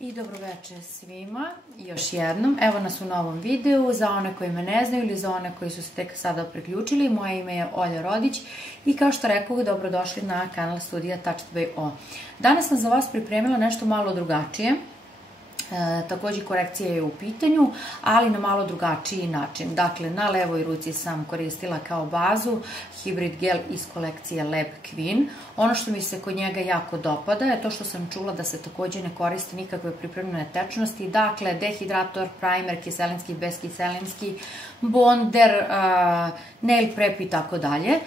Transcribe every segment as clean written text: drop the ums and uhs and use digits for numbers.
I dobroveče svima, još jednom. Evo nas u novom videu, za one koji me ne znaju ili za one koji su se tek sada priključili. Moje ime je Olja Rodić i kao što rekao, dobrodošli na kanal studija Touched by O. Danas sam za vas pripremila nešto malo drugačije. Takođe korekcija je u pitanju, ali na malo drugačiji način. Dakle, na levoj ruci sam koristila kao bazu hibrid gel iz kolekcije Lab Queen. Ono što mi se kod njega jako dopada je to što sam čula da se takođe ne koriste nikakve pripremljene tečnosti. Dakle, dehidrator, primer, kiselinski, beskiselinski, bonder, nail prep i tako dalje.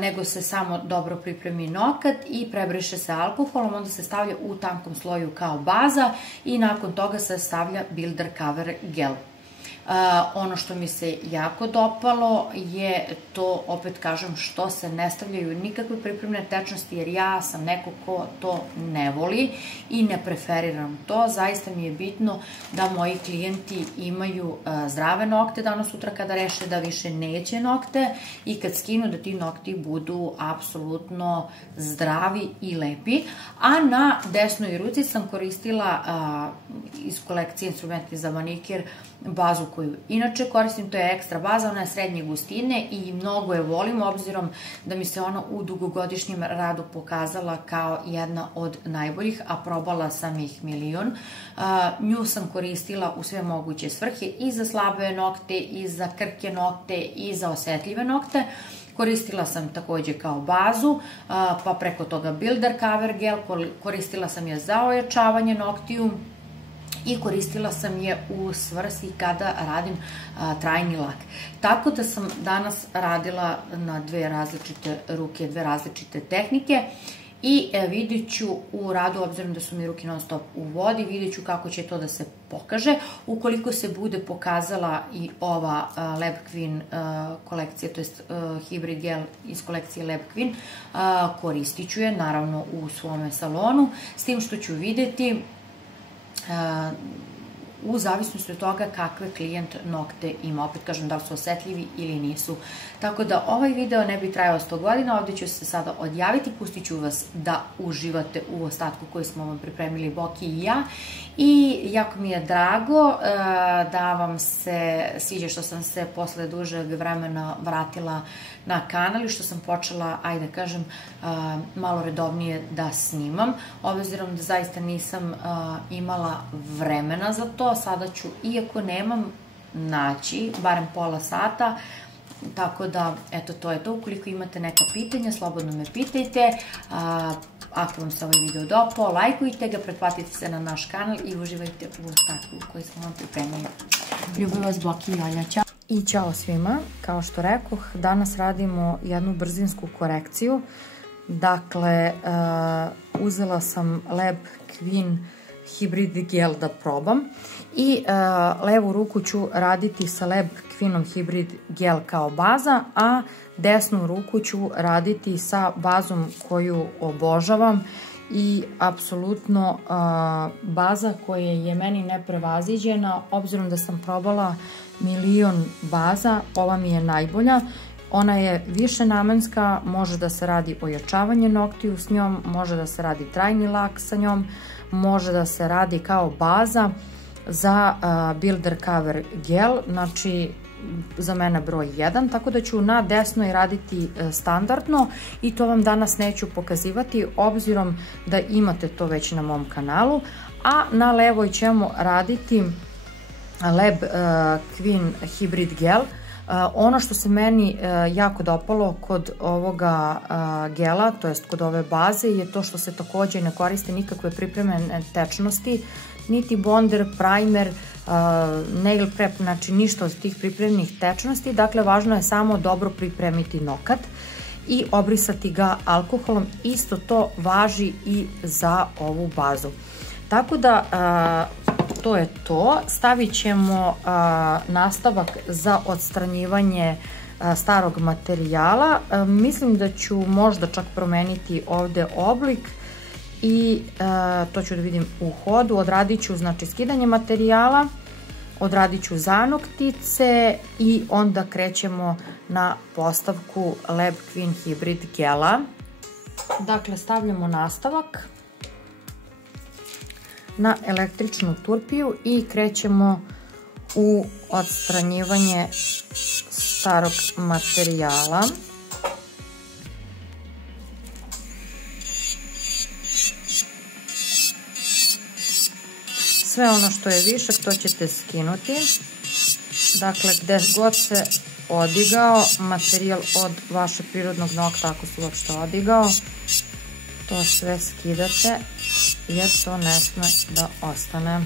Nego se samo dobro pripremi nokat i prebriše se alkoholom, onda se stavlja u tankom sloju kao baza i nakon toga se stavlja Builder Cover Gel. Ono što mi se jako dopalo je to, opet kažem, što se ne stavljaju nikakve pripremne tečnosti, jer ja sam neko ko to ne voli i ne preferiram to. Zaista mi je bitno da moji klijenti imaju zdrave nokte danas sutra kada reše da više neće nokte i kad skinu da ti nokti budu apsolutno zdravi i lepi. A na desnoj ruci sam koristila iz kolekcije Instrumenti za manikir bazu koju inače koristim, to je ekstra baza, ona je srednje gustine i mnogo je volim, obzirom da mi se ona u dugogodišnjem radu pokazala kao jedna od najboljih, a probala sam ih milion. Nju sam koristila u sve moguće svrhe i za slabe nokte, i za krhke nokte, i za osetljive nokte. Koristila sam takođe kao bazu, pa preko toga Builder Cover Gel, koristila sam je za ojačavanje noktiju, i koristila sam je u svrsi kada radim trajni lak. Tako da sam danas radila na dve različite ruke, dve različite tehnike i vidjet ću u radu, obzirom da su mi ruke non stop u vodi, vidjet ću kako će to da se pokaže. Ukoliko se bude pokazala i ova Lab Queen kolekcija, to jest hibrid gel iz kolekcije Lab Queen, koristit ću je naravno u svome salonu, s tim što ću vidjeti u zavisnosti od toga kakve klijent nokte ima. Opet kažem, da li su osetljivi ili nisu. Tako da ovaj video ne bi trajao 100 godina, ovdje ću se sada odjaviti, pustit ću vas da uživate u ostatku koji smo vam pripremili Boki i ja. I jako mi je drago da vam se sviđa što sam se posle dužeg vremena vratila na kanal i što sam počela, ajde kažem, malo redovnije da snimam. Obzirom da zaista nisam imala vremena za to, sada ću, iako nemam, naći barem pola sata. Tako da, eto, to je to. Ukoliko imate neka pitanja, slobodno me pitajte. Ako vam se ovaj video dopao, lajkujte ga, pretplatite se na naš kanal i uživajte u ostatku koji smo vam pripremili. Ljubim vas, Boki i Olja. Ćao! I ćao svima. Kao što rekoh, danas radimo jednu brzinsku korekciju. Dakle, uzela sam Lab Queen hibrid gel da probam i levu ruku ću raditi sa Lab Queenom hibrid gel kao baza, a desnu ruku ću raditi sa bazom koju obožavam i apsolutno baza koja je meni neprevaziđena, obzirom da sam probala milion baza, ova mi je najbolja. Ona je višenamenska, može da se radi ojačavanje noktiju s njom, može da se radi trajni lak sa njom, može da se radi kao baza za Builder Cover Gel, znači za mene broj 1, tako da ću na desnoj raditi standardno i to vam danas neću pokazivati, obzirom da imate to već na mom kanalu, a na levoj ćemo raditi Lab Queen hibrid gel. Ono što se meni jako dopalo kod ovoga gela, to jest kod ove baze, je to što se takođe ne koriste nikakve pripremene tečnosti, niti bonder, primer, nail prep, znači ništa od tih pripremnih tečnosti. Dakle, važno je samo dobro pripremiti nokat i obrisati ga alkoholom. Isto to važi i za ovu bazu. Tako da, to je to. Stavit ćemo nastavak za odstranjivanje starog materijala. Mislim da ću možda čak promeniti ovde oblik i to ću da vidim u hodu. Odradit ću, znači, skidanje materijala, odradit ću zanoktice i onda krećemo na postavku Lab Queen hibrid gela. Dakle, stavljamo nastavak. na električnu turpiju i krećemo u odstranjivanje starog materijala. Sve ono što je višak to ćete skinuti. Dakle, gde god se odigao materijal od vašeg prirodnog nokta, ako se uopšte odigao, to sve skidate jer to ne sme da ostane.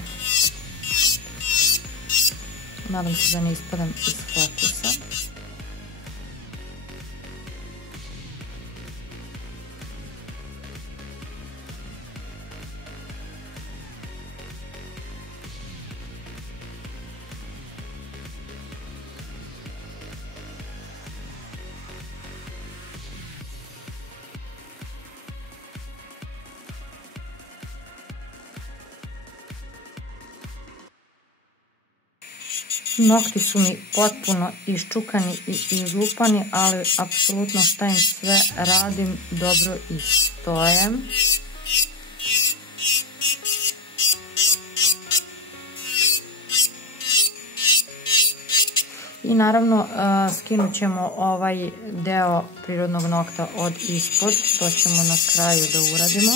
Nadam se da ne ispadam iz fokusa. Nokti su mi potpuno iščukani i izlupani, ali apsolutno šta im sve radim, dobro i stoje. I naravno skinut ćemo ovaj deo prirodnog nokta od ispod, to ćemo na kraju da uradimo.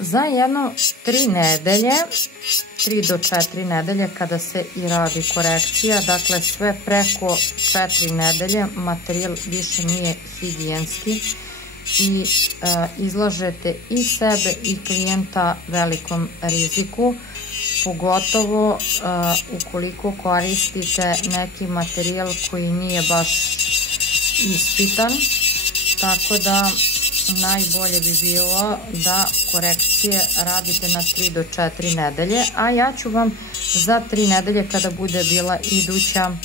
Za jedno 3 nedelje, 3 do 4 nedelje kada se i radi korekcija, dakle sve preko 4 nedelje materijal više nije higijenski i izlažete i sebe i klijenta velikom riziku, pogotovo ukoliko koristite neki materijal koji nije baš ispitan, tako da najbolje bi bilo da korekcije radite na 3 do 4 nedelje, a ja ću vam za 3 nedelje kada bude bila iduća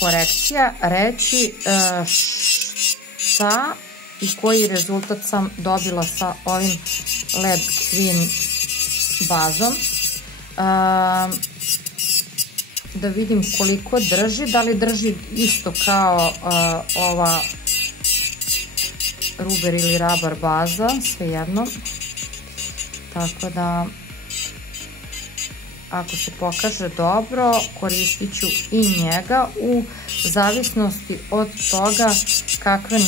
korekcija reći šta i koji rezultat sam dobila sa ovim LED Queen bazom. Da vidim koliko drži, da li drži isto kao ova ruber ili rabar baza, svejedno. Tako da, ako se pokaže dobro, koristit ću i njega u zavisnosti od toga kakve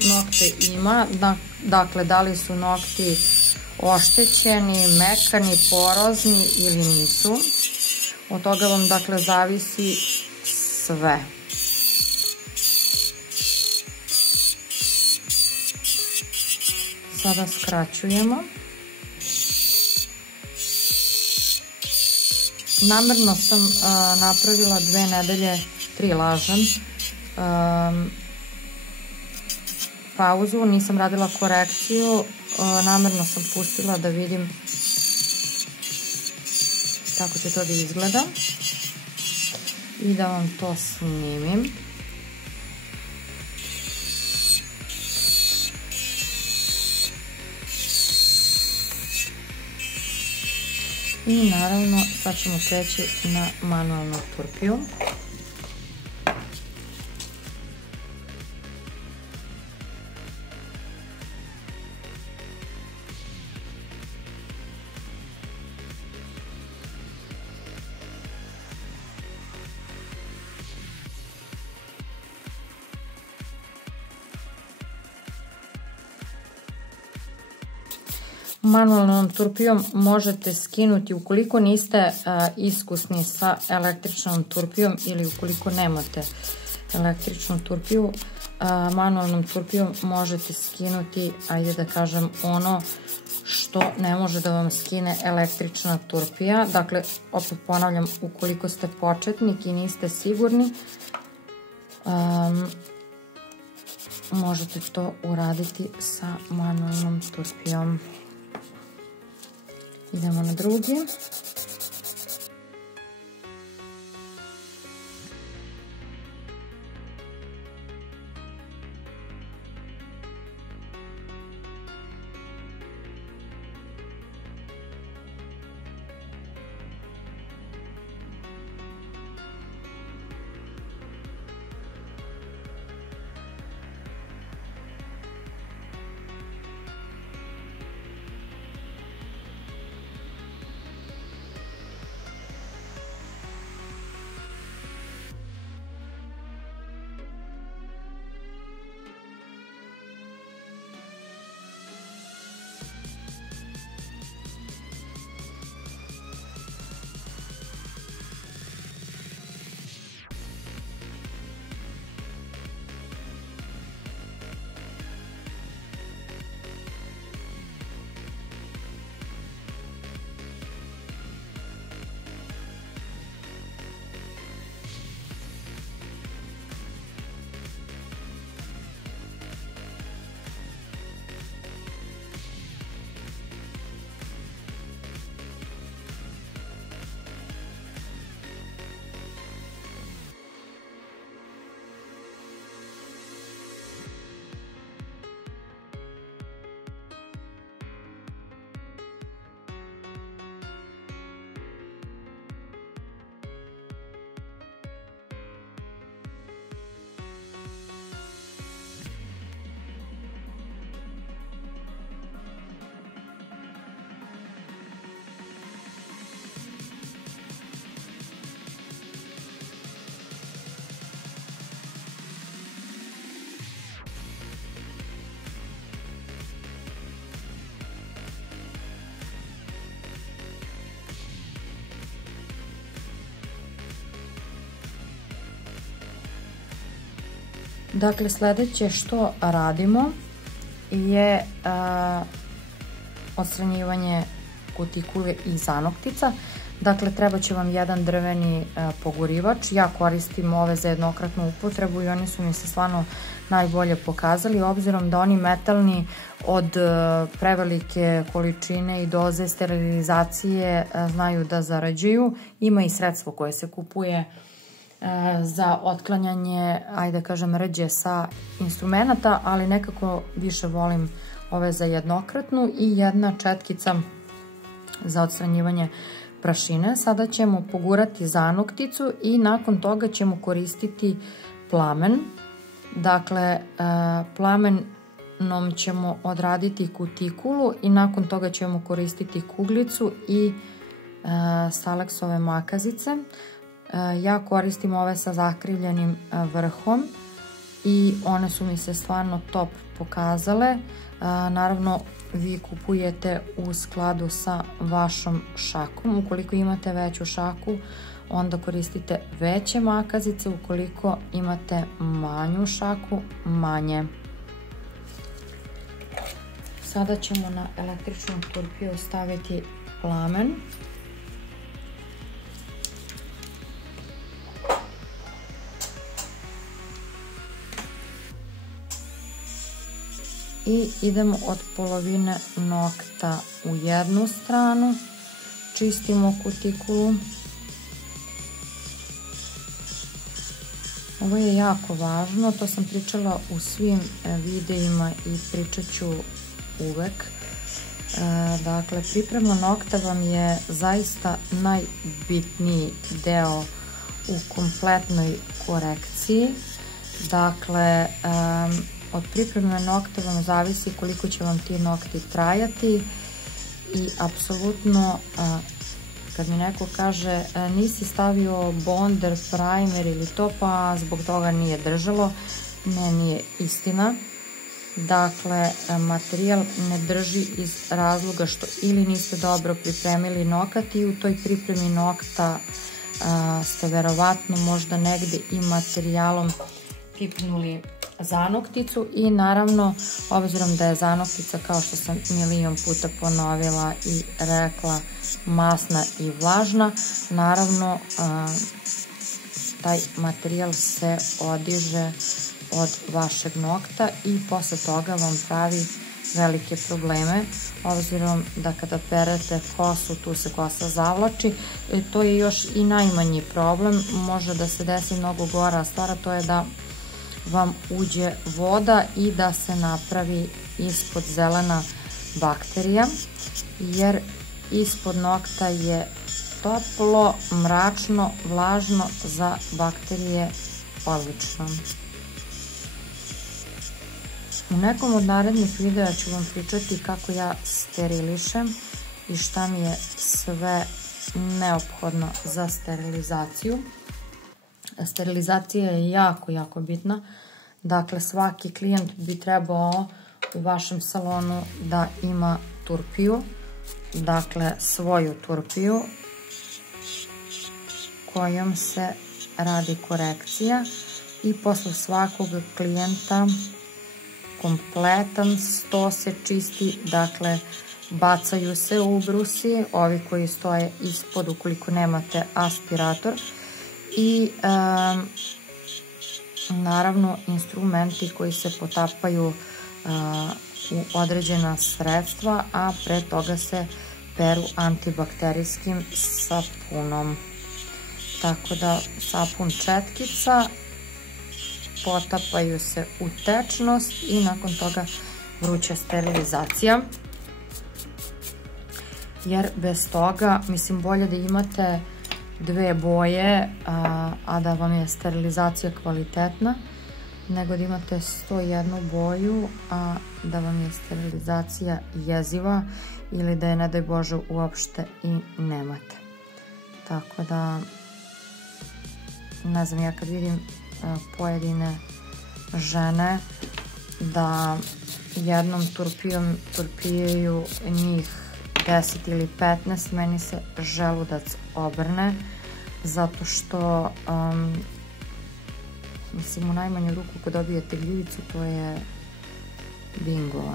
nokte ima, dakle da li su nokti oštećeni, mekani, porozni ili nisu. Od toga vam dakle zavisi sve. Sada skraćujemo. Namerno sam napravila 2 nedelje, 3 lažem, pauzu, nisam radila korekciju, namerno sam pustila da vidim kako će to da izgleda i da vam to snimim. I naravno sad ćemo preći na manualnu turpiju. Manualnom turpijom možete skinuti ukoliko niste iskusni sa električnom turpijom ili ukoliko nemate električnu turpiju, manualnom turpijom možete skinuti, ajde da kažem, ono što ne može da vam skine električna turpija. Dakle, opet ponavljam, ukoliko ste početnik i niste sigurni, možete to uraditi sa manualnom turpijom. Idemo na drugi. Dakle, sljedeće što radimo je odstranjivanje kutikule i zanoktica. Dakle, treba će vam jedan drveni pogurivač. Ja koristim ove za jednokratnu upotrebu i oni su mi se stvarno najbolje pokazali, obzirom da oni metalni od prevelike količine i doze sterilizacije znaju da zarađuju. Ima i sredstvo koje se kupuje za otklanjanje, ajde da kažem, rđe sa instrumenta, ali nekako više volim ove za jednokratnu i jedna četkica za odstranjivanje prašine. Sada ćemo pogurati zanokticu i nakon toga ćemo koristiti plamen. Dakle, plamenom ćemo odraditi kutikulu i nakon toga ćemo koristiti kuglicu i Stalaxove makazice. Ja koristim ove sa zakrivljenim vrhom i one su mi se stvarno top pokazale. Naravno, vi kupujete u skladu sa vašom šakom. Ukoliko imate veću šaku, onda koristite veće makazice. Ukoliko imate manju šaku, manje. Sada ćemo na električnu turpiju staviti plamen. I idemo od polovine nokta u jednu stranu, čistimo kutikulu. Ovo je jako važno, to sam pričala u svim videima i pričat ću uvek. Dakle, priprema nokta vam je zaista najbitniji deo u kompletnoj korekciji. Dakle, od pripreme nokta vam zavisi koliko će vam ti nokti trajati i apsolutno kad mi neko kaže nisi stavio bonder, primer ili to, pa zbog toga nije držalo, ne, nije istina. Dakle, materijal ne drži iz razloga što ili niste dobro pripremili nokat i u toj pripremi nokta ste verovatno možda negde i materijalom pipnuli zanokticu i naravno, obzirom da je zanoktica, kao što sam milion puta ponovila i rekla, masna i vlažna, naravno taj materijal se odiže od vašeg nokta i posle toga vam pravi velike probleme, obzirom da kada perete kosu, tu se kosa zavlači. To je još i najmanji problem, može da se desi mnogo gora stvar, to je da vam uđe voda i da se napravi ispod zelena bakterija, jer ispod nokta je toplo, mračno, vlažno, za bakterije odlično. U nekom od narednih videa ću vam pričati kako ja sterilišem i šta mi je sve neophodno za sterilizaciju. Sterilizacija je jako bitna. Dakle, svaki klijent bi trebao u vašem salonu da ima turpiju, dakle svoju turpiju kojom se radi korekcija i posle svakog klijenta kompletan sto se čisti, dakle bacaju se ubrusi, ovi koji stoje ispod ukoliko nemate aspirator i naravno instrumenti koji se potapaju u određena sredstva, a pre toga se peru antibakterijskim sapunom. Tako da sapun četkica, potapaju se u tečnost i nakon toga vruća sterilizacija. Jer bez toga, mislim, bolje da imate dve boje, a da vam je sterilizacija kvalitetna, nego da imate 101 boju, a da vam je sterilizacija jeziva ili da je, ne daj Bože, uopšte i nemate. Tako da, ne znam, ja kad vidim pojedine žene da jednom turpijom turpijaju njih 10 ili 15, meni se želudac obrne, zato što Mislim, u najmanju ruku kad dobijete gljivicu, to je bingo.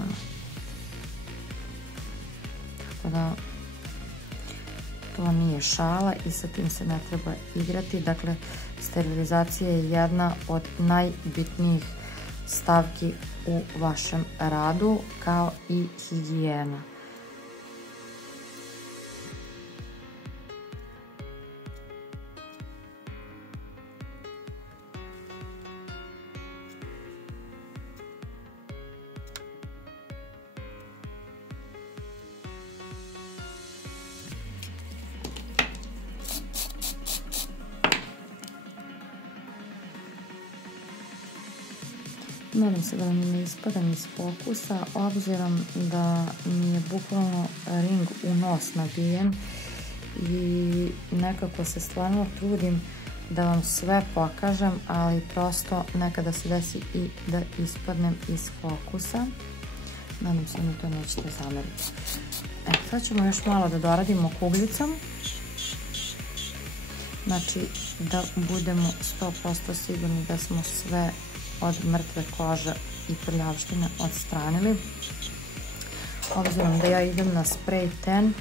Tako da, to nije šala i sa tim se ne treba igrati. Dakle, sterilizacija je jedna od najbitnijih stavki u vašem radu, kao i higijena. Nadam se da mi ne ispadam iz fokusa, obzirom da mi je bukvalno ring u nos nabijen i nekako se stvarno trudim da vam sve pokažem, ali prosto nekada se desi i da ispadnem iz fokusa. Nadam se da to nećete zameriti. Sad ćemo još malo da doradimo kugljicom. Znači da budemo 100% sigurni da smo sve od mrtve kože i prljavštine odstranili. Obzirom da ja idem na spray tan,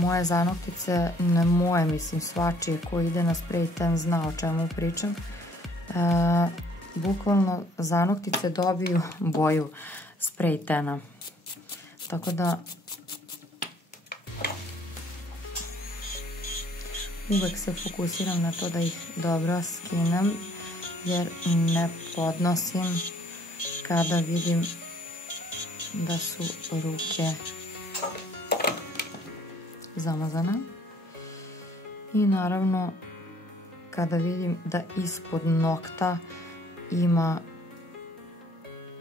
moje zanoktice, ne moje, mislim svačije ko ide na spray tan zna o čemu pričam, bukvalno zanoktice dobiju boju spray tana. Tako da uvek se fokusiram na to da ih dobro skinem, jer ne podnosim kada vidim da su ruke zamazane. I naravno kada vidim da ispod nokta ima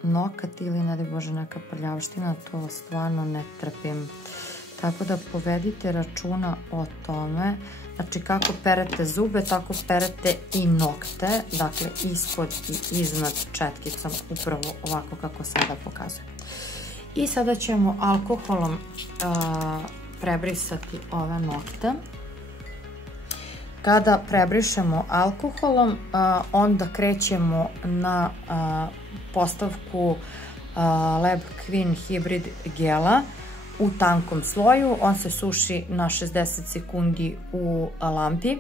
nokat ili ne daj Bože neka prljavština, to stvarno ne trpim. Tako da povedite računa o tome. Znači kako perete zube, tako perete i nokte, dakle ispod i iznad četkicom, upravo ovako kako sada pokazujem. I sada ćemo alkoholom prebrisati ove nokte. Kada prebrišemo alkoholom, onda krećemo na postavku Lab Queen Hybrid gela u tankom sloju. On se suši na 60 sekundi u lampi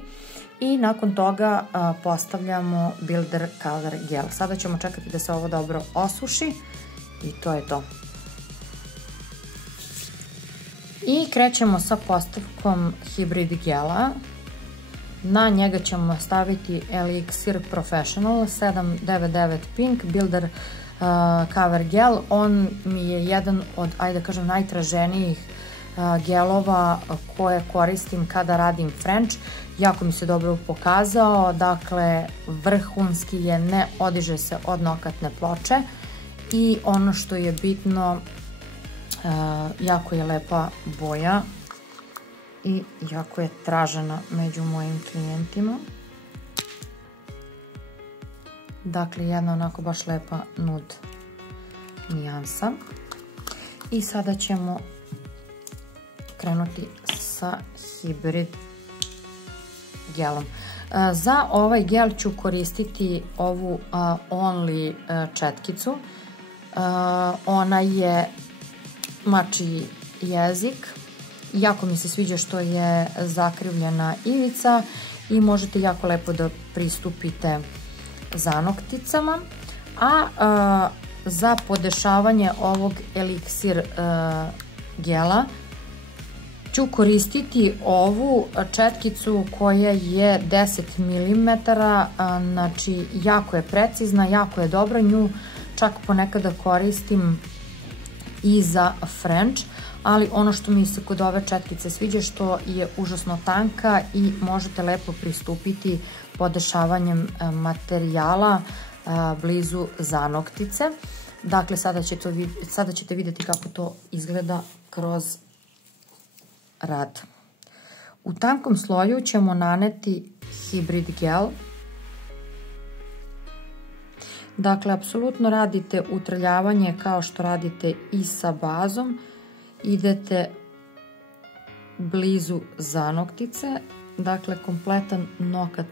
i nakon toga postavljamo Builder Color gel. Sada ćemo čekati da se ovo dobro osuši i to je to. I krećemo sa postavkom Hybrid gela. Na njega ćemo staviti Elixir Professional 799 Pink Builder Cover gel. On mi je jedan od, ajde da kažem, najtraženijih gelova koje koristim kada radim French. Jako mi se dobro pokazao, dakle vrhunski je, ne odiže se od nokatne ploče i ono što je bitno, jako je lepa boja i jako je tražena među mojim klijentima. Dakle, jedna onako baš lepa nude nijansa. I sada ćemo krenuti sa Hybrid gelom. Za ovaj gel ću koristiti ovu Only četkicu. Ona je mačji jezik. Jako mi se sviđa što je zakrivljena ivica i možete jako lepo da pristupite zanokticama. A za podešavanje ovog Elixir gela ću koristiti ovu četkicu koja je 10 mm, znači jako je precizna, jako je dobra, nju čak ponekada koristim i za French, ali ono što mi se kod ove četkice sviđa što je užasno tanka i možete lepo pristupiti podešavanjem materijala blizu zanoktice. Dakle, sada ćete vidjeti kako to izgleda kroz rad. U tankom sloju ćemo naneti Hybrid gel. Dakle, apsolutno radite utrljavanje kao što radite i sa bazom. Idete blizu zanoktice, dakle kompletan nokat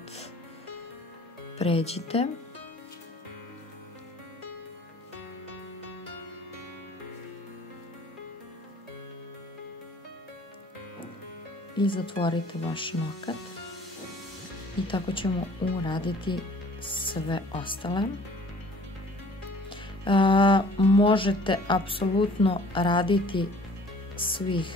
pređite i zatvorite vaš nokat i tako ćemo uraditi sve ostale. Možete apsolutno raditi svih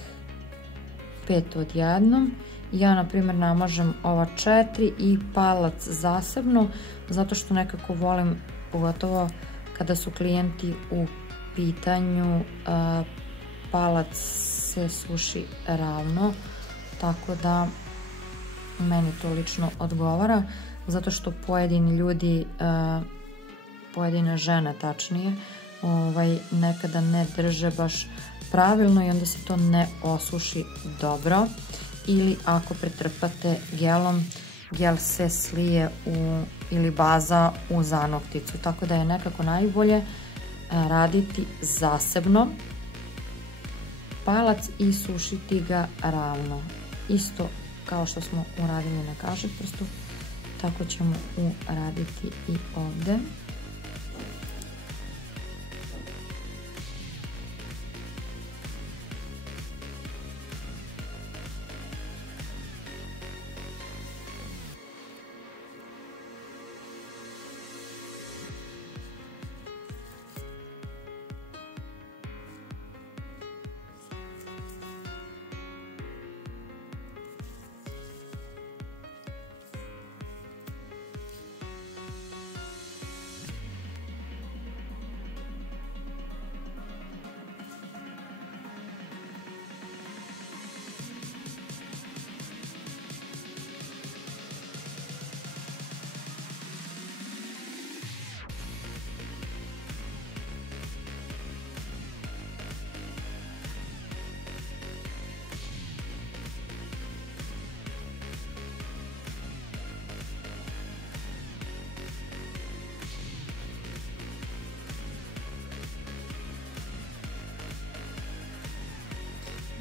5 odjednom. Ja na primjer namažem ova 4 i palac zasebno zato što nekako volim, pogotovo kada su klijenti u pitanju, palac se suši ravno, tako da meni to lično odgovara, zato što pojedini ljudi, pojedine žene tačnije, nekada ne drže baš pravilno i onda se to ne osuši dobro, ili ako pretrpate gelom, gel se slije ili baza u zanokticu, tako da je nekako najbolje raditi zasebno palac i sušiti ga ravno. Isto kao što smo uradili na kašetprstu, tako ćemo uraditi i ovde.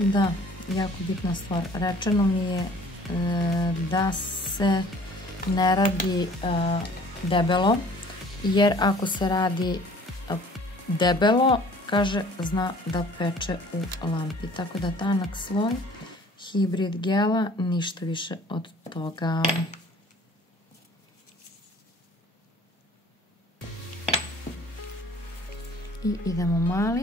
Da, jako bitna stvar. Rečeno mi je da se ne radi debelo, jer ako se radi debelo, kaže, zna da peče u lampi. Tako da tanak sloj hibrid gela, ništa više od toga. I idemo mali.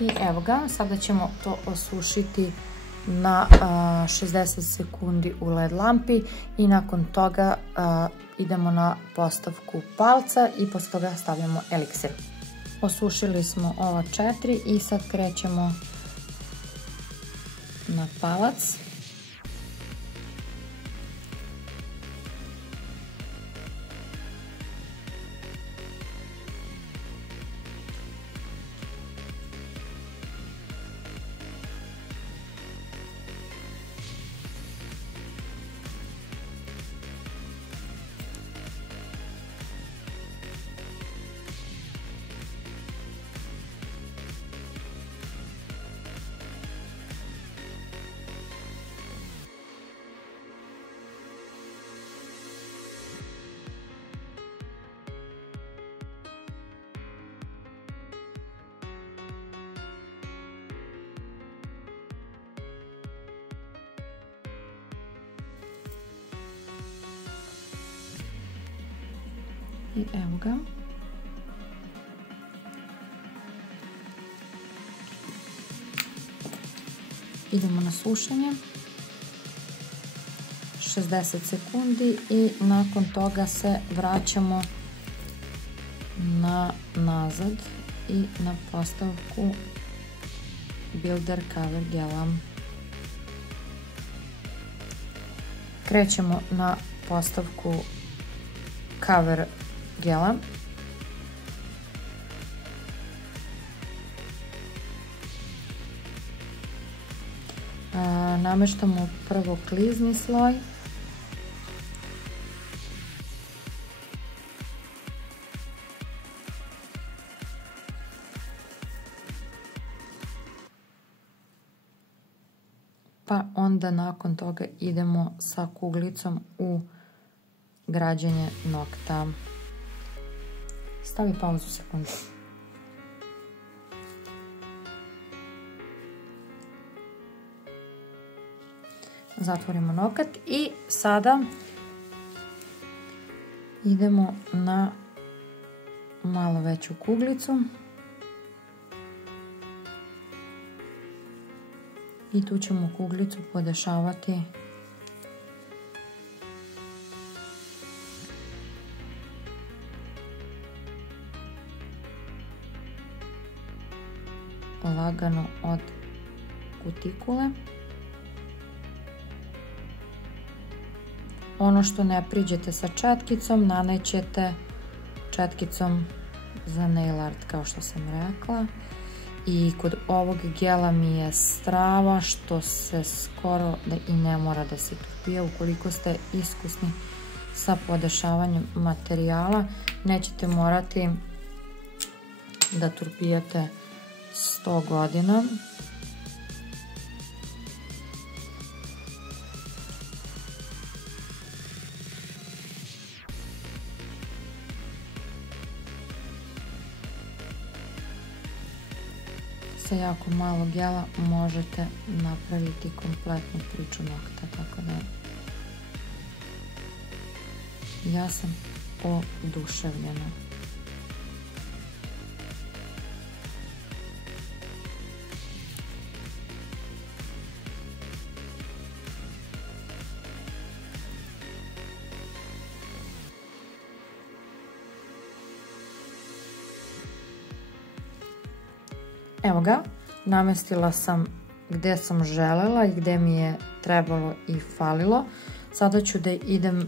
I evo ga, sada ćemo to osušiti na 60 sekundi u LED lampi i nakon toga idemo na postavku palca i posle toga stavljamo eliksir. Osušili smo ova 4 i sad krećemo na palac. I evo ga. Idemo na sušenje. 60 sekundi i nakon toga se vraćamo nazad i na postavku Builder Cover gela. Krećemo na postavku Cover gela. Nameštamo prvo klizni sloj. Pa onda nakon toga idemo sa kuglicom u građenje nokta. Stavi pauzu sekundu. Zatvorimo nokat i sada idemo na malo veću kuglicu i tu ćemo kuglicu podešavati lagano od kutikule. Ono što ne priđete sa četkicom, nanećete četkicom za nail art, kao što sam rekla. I kod ovog gela mi je strava što se skoro da i ne mora da se turpija. Ukoliko ste iskusni sa podešavanjem materijala, nećete morati da turpijate 100 godina. Sa jako malo gela možete napraviti kompletnu priču nokta, tako da ja sam oduševljena. Evo ga, namestila sam gdje sam želela i gdje mi je trebalo i falilo. Sada ću da idem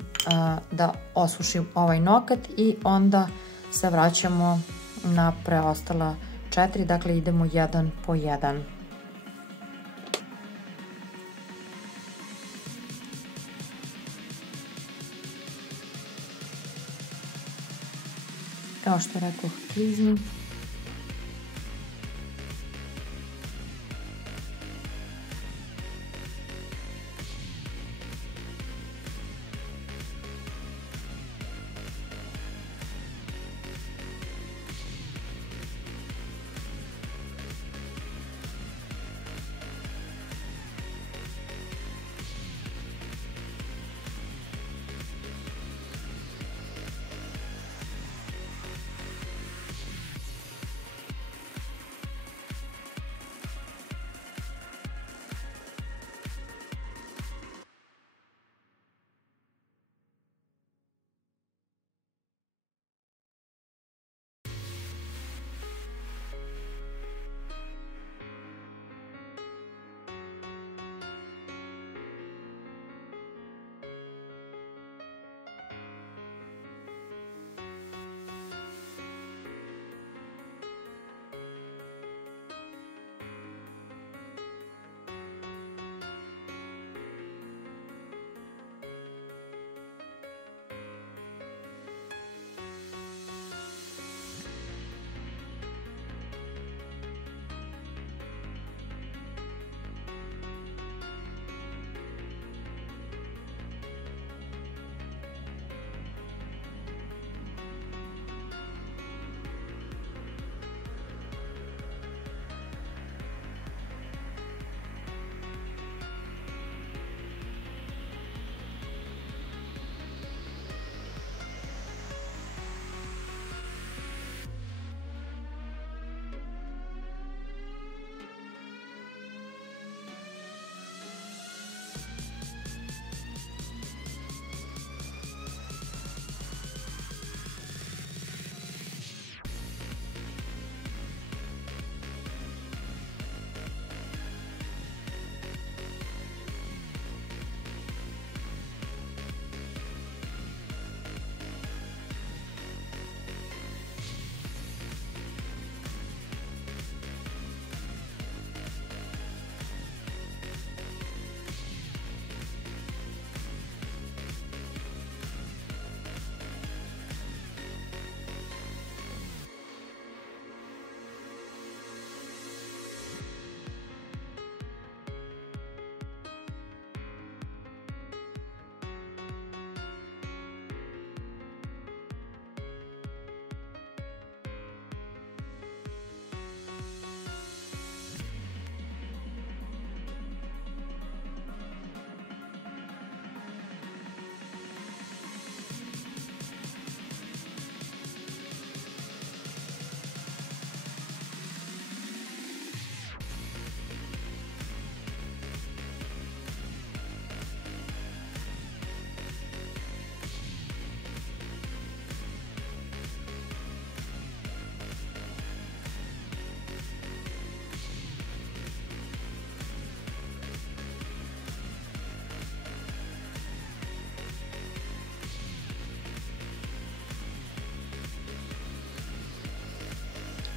da osušim ovaj nokat i onda se vraćamo na preostala 4, dakle idemo jedan po jedan. Kao što rekoh, klizni.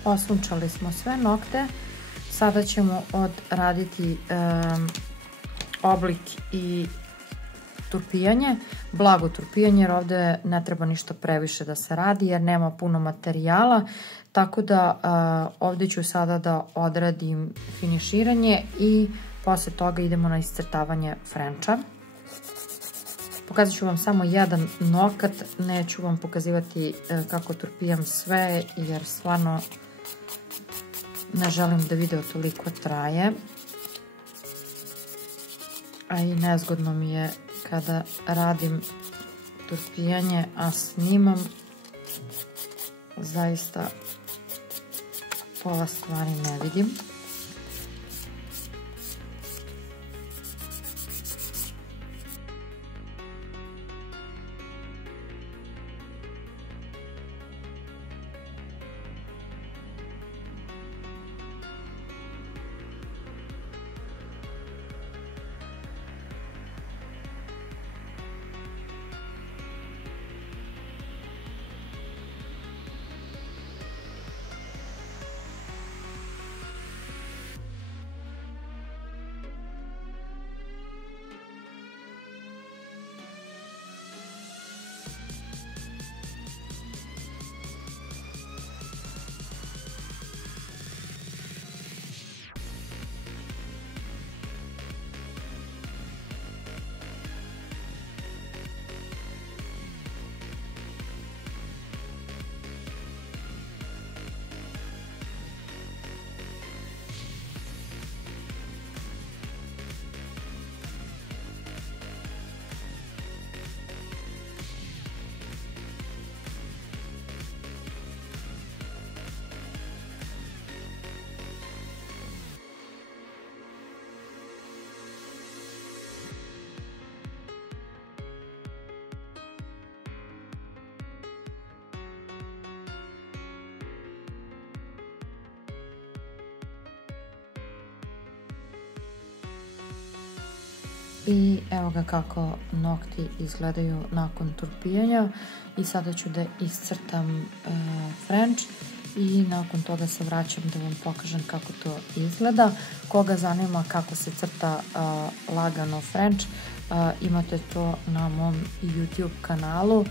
Osunčali smo sve nokte. Sada ćemo odraditi oblik i turpijanje, blago turpijanje, jer ovde ne treba ništa previše da se radi jer nema puno materijala, tako da ovde ću sada da odradim finiširanje i posle toga idemo na iscrtavanje frenča. Pokazat ću vam samo jedan nokat, neću vam pokazivati kako turpijam sve jer stvarno ne želim da video toliko traje, a i nezgodno mi je kada radim turpijanje, a snimam, zaista pola stvari ne vidim. I evo ga kako nokti izgledaju nakon turpijanja. I sada ću da iscrtam frenč i nakon toga se vraćam da vam pokažem kako to izgleda. Koga zanima kako se crta lagano frenč, imate to na mom YouTube kanalu.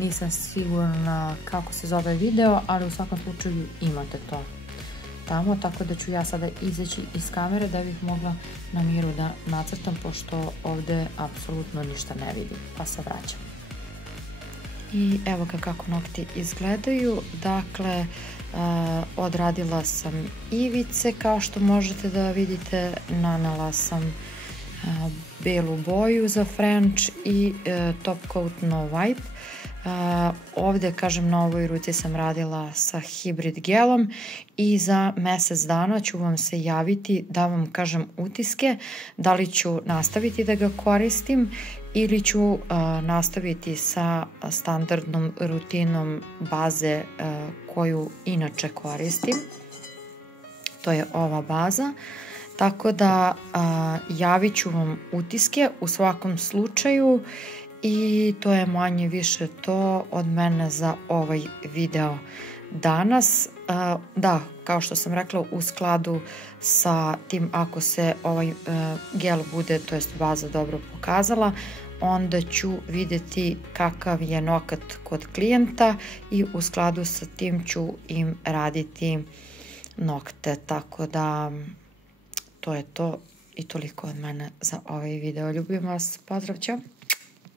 Nisam sigurna kako se zove video, ali u svakom slučaju imate to tamo, tako da ću ja sada izaći iz kamere da bih mogla na miru da nacrtam, pošto ovde apsolutno ništa ne vidim, pa se vraćam. I evo ga kako nokti izgledaju. Dakle, odradila sam ivice, kao što možete da vidite, nanela sam belu boju za frenč i top coat no wipe. Ovde, kažem, na ovoj ruci sam radila sa hibrid gelom i za mesec dana ću vam se javiti da vam kažem utiske, da li ću nastaviti da ga koristim ili ću nastaviti sa standardnom rutinom baze koju inače koristim. To je ova baza. Tako da javit ću vam utiske u svakom slučaju i to je manje više to od mene za ovaj video danas. Da, kao što sam rekla, u skladu sa tim, ako se ovaj gel bude, to jest baza, dobro pokazala, onda ću videti kakav je nokat kod klijenta i u skladu sa tim ću im raditi nokte. Tako da to je to i toliko od mene za ovaj video. Ljubim vas, pozdrav, ćao!